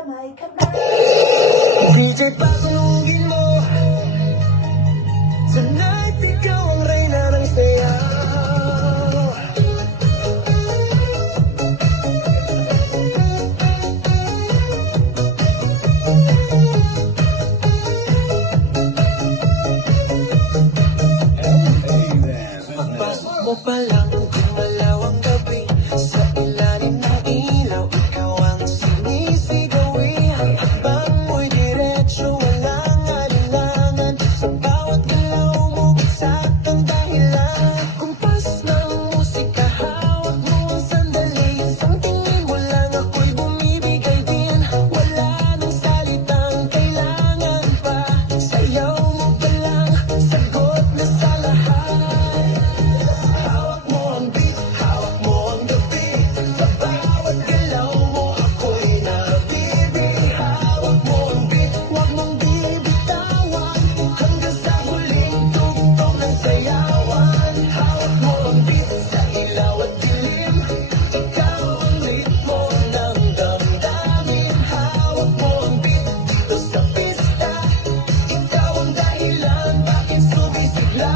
magdamay ka na. DJ, pasunugin mo. Tonight, ikaw ang reyna ng saya. Pagpasok mo pa lang, gumalaw ang gabi. Sa ilalim ng ilaw, ikaw ang sinisigawi. Ang hakbang mo'y diretso, walang alinlangan. Sa bawat galaw mo, bagsak ang dahilan. Kumpas ng musika, hawak mo ang sandali. Isang tingin mo lang, ako'y bumibigay din. Wala nang salitang kailangan pa. Sayaw mo pa lang, sagot na sa lahat. Hawak mo ang beat, hawak mo ang gabi. Sa bawat galaw mo, ako'y nabibig. Hawak mo ang beat, huwag mong bibitawan. Hanggang sa huling tugtog ng sayawan. Hawak mo ang beat, sa ilaw at dilim. Ikaw ang ritmo ng damdamin. Hawak mo ang beat, dito sa pista. Ikaw ang dahilan, bakit sumisigla.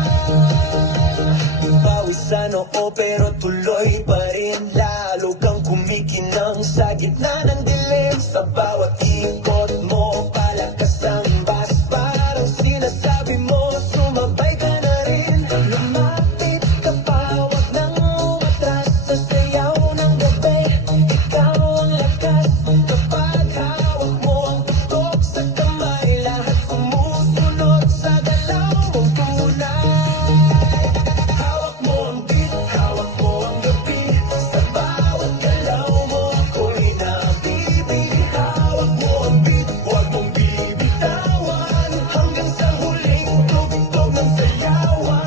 Pawisan oo pero tuloy pa rin. Lalo kang kumikinang sa gitna ng dilim. Sa bawat ikot mo, palakas ang bass. Parang sinasabi mo, sumabay ka na rin. Lumapit ka pa, wag nang umatras. Sa sayaw ng gabi, ikaw ang lakas. Kapag hawak mo ang tutok sa kamay, lahat sumusunod sa galaw mong tunay. Hawak mo ang beat, hawak mo ang gabi. Sa bawat galaw mo, ako'y nabibig. Hawak mo ang beat, huwag mong bibitawan. Hanggang sa huling tugtog ng sayawan.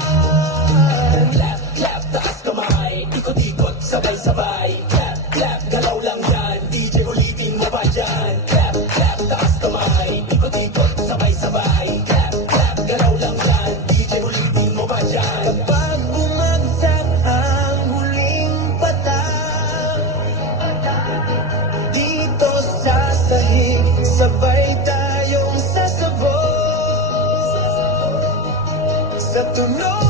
Clap, clap, taas kamay. Ikot-ikot, sabay-sabay. Clap, clap, galaw lang yan. DJ ulitin mo pa dyan. Clap, clap, taas kamay. Ikot-ikot, sabay-sabay. Clap, clap, galaw lang yan. DJ ulitin mo pa dyan. Kapag bumagsak ang huling patak, dito sa sahig, sabay tayong sasabog. Sa tunog